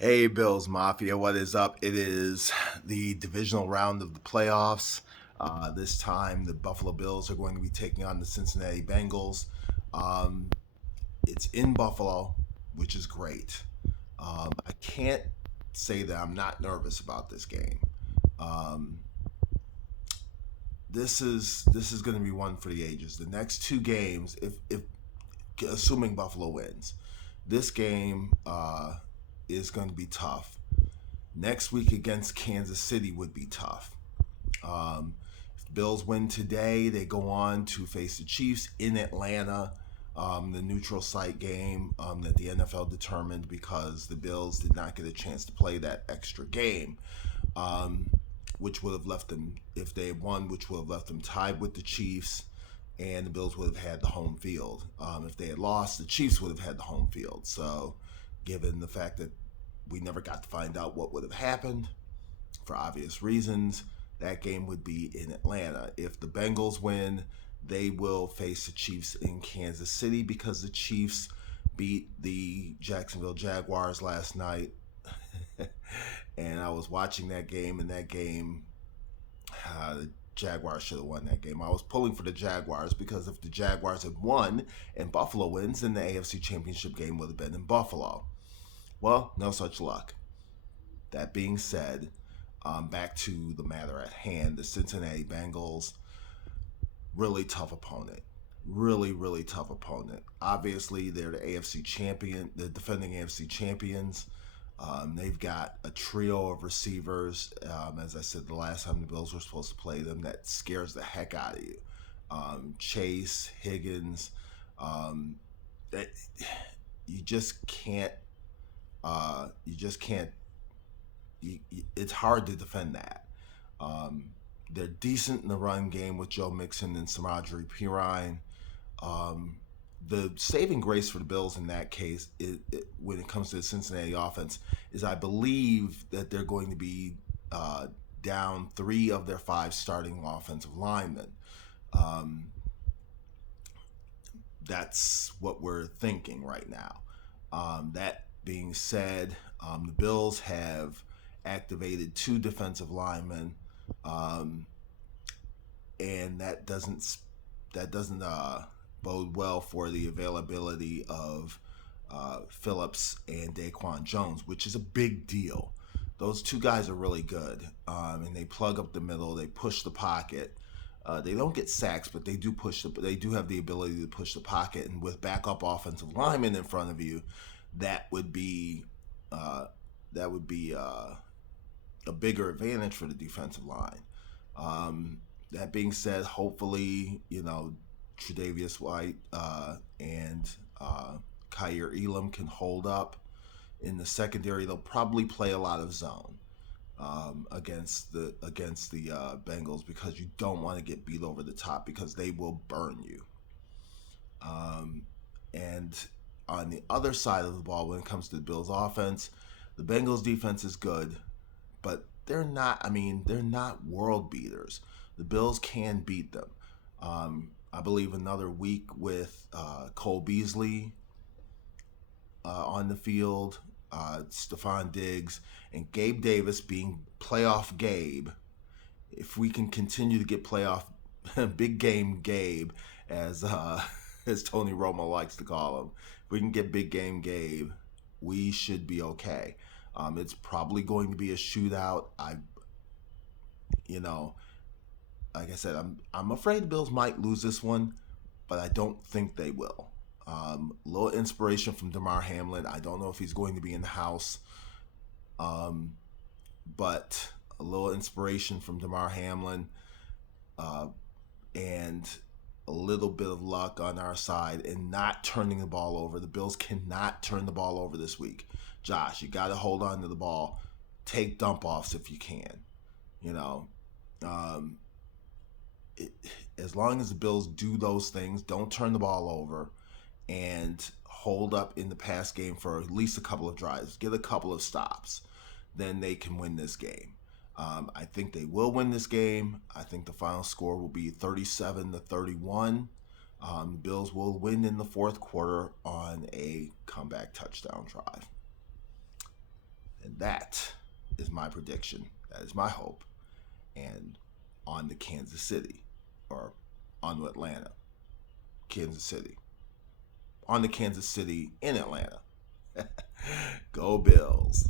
Hey, Bills Mafia, what is up? It is the divisional round of the playoffs. This time, the Buffalo Bills are going to be taking on the Cincinnati Bengals. Um, it's in Buffalo, which is great. I can't say that I'm not nervous about this game. Um, this is going to be one for the ages. The next two games, if assuming Buffalo wins, this game is going to be tough. Next week against Kansas City would be tough. If the Bills win today, they go on to face the Chiefs in Atlanta, the neutral site game that the NFL determined because the Bills did not get a chance to play that extra game, um, which would have left them, if they had won, which would have left them tied with the Chiefs, and the Bills would have had the home field. If they had lost, the Chiefs would have had the home field. So, given the fact that we never got to find out what would have happened, for obvious reasons, that game would be in Atlanta. If the Bengals win, they will face the Chiefs in Kansas City because the Chiefs beat the Jacksonville Jaguars last night. And I was watching that game, and that game, the Jaguars should have won that game. I was pulling for the Jaguars because if the Jaguars had won and Buffalo wins, then the AFC Championship game would have been in Buffalo. Well, no such luck. That being said, back to the matter at hand, the Cincinnati Bengals, really tough opponent. Really, really tough opponent. Obviously, they're the AFC champion, the defending AFC champions. They've got a trio of receivers, as I said the last time the Bills were supposed to play them, that scares the heck out of you. Chase, Higgins, um, it, you just can't, you just can't it's hard to defend that. Um, they're decent in the run game with Joe Mixon and Samaje Perine. Um, the saving grace for the Bills in that case, when it comes to the Cincinnati offense, is I believe that they're going to be down three of their five starting offensive linemen. Um, that's what we're thinking right now. That being said, the Bills have activated two defensive linemen, um, and that doesn't bode well for the availability of Phillips and Daquan Jones, which is a big deal. Those two guys are really good, and they plug up the middle. They push the pocket. They don't get sacks, but they do push. They do have the ability to push the pocket, and with backup offensive linemen in front of you, that would be uh, that would be a bigger advantage for the defensive line. That being said, hopefully, Tre'Davious White and Kyer Elam can hold up in the secondary. They'll probably play a lot of zone against the Bengals because you don't want to get beat over the top because they will burn you. And on the other side of the ball, when it comes to the Bills' offense, the Bengals' defense is good, but they're not. I mean, they're not world beaters. The Bills can beat them. I believe another week with Cole Beasley on the field, Stephon Diggs, and Gabe Davis being playoff Gabe. If we can continue to get playoff big game Gabe, as as Tony Romo likes to call him, if we can get big game Gabe, we should be okay. It's probably going to be a shootout. You know, like I said, I'm afraid the Bills might lose this one, but I don't think they will. A little inspiration from Damar Hamlin. I don't know if he's going to be in the house, um, but a little inspiration from Damar Hamlin, uh, and a little bit of luck on our side and not turning the ball over. The Bills cannot turn the ball over this week. Josh, you got to hold on to the ball. Take dump offs if you can. You know, um, it, as long as the Bills do those things, don't turn the ball over, and hold up in the pass game for at least a couple of drives, get a couple of stops, then they can win this game. I think they will win this game. I think the final score will be 37-31. The Bills will win in the fourth quarter on a comeback touchdown drive. And that is my prediction. That is my hope. And on to Kansas City, or on to Atlanta. Kansas City. On to Kansas City in Atlanta. Go Bills.